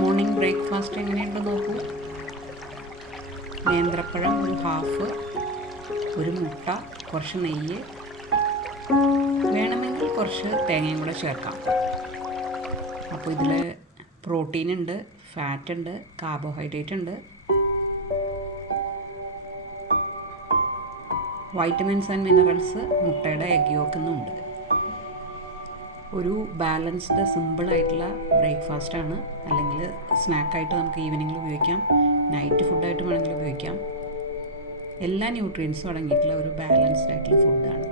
Morning breakfast എങ്ങനെയുണ്ട് നോക്കൂ. നേന്ത്രപ്പഴം ഒരു ഹാഫ്, ഒരു മുട്ട, കുറച്ച് നെയ്യ്, വേണമെങ്കിൽ കുറച്ച് തേങ്ങയും കൂടെ ചേർക്കാം. അപ്പോൾ ഇതിൽ പ്രോട്ടീൻ ഉണ്ട്, ഫാറ്റ് ഉണ്ട്, കാർബോഹൈഡ്രേറ്റ് ഉണ്ട്, വൈറ്റമിൻസ് ആൻഡ് മിനറൽസ് മുട്ടയുടെ എഗ് യോക്കിന്നുണ്ട്. ഒരു ബാലൻസ്ഡ് സിമ്പിളായിട്ടുള്ള ബ്രേക്ക്ഫാസ്റ്റാണ്. അല്ലെങ്കിൽ സ്നാക്കായിട്ട് നമുക്ക് ഈവനിങ്ങിൽ ഉപയോഗിക്കാം, നൈറ്റ് ഫുഡായിട്ട് വേണമെങ്കിൽ ഉപയോഗിക്കാം. എല്ലാ ന്യൂട്രിയൻസും അടങ്ങിയിട്ടുള്ള ഒരു ബാലൻസ്ഡ് ആയിട്ടുള്ള ഫുഡാണ്.